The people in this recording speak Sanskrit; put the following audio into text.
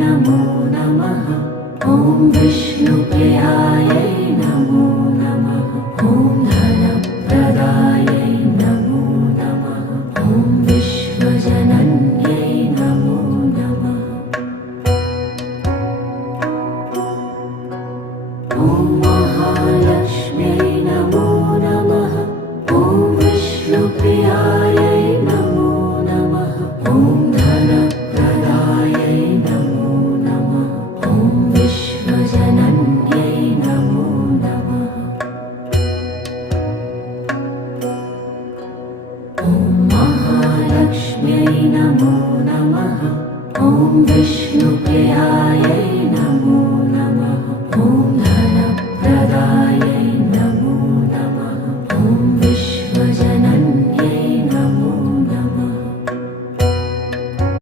नमो नमः। ॐ विष्णुप्रियायै नमो नमः। ॐ धनप्रदायै नमो नमः। ॐ विश्वजनन्यै नमो नमः। ॐ महालक्ष्म्यै नमो नमः। ॐ विष्णुप्रियायै नमो नमः। ॐ धनप्रदायै नमो नमः। ॐ विश्वजनन्यै नमो नमः। ॐ महालक्ष्म्यै नमो नमः। ॐ विष्णुप्रियायै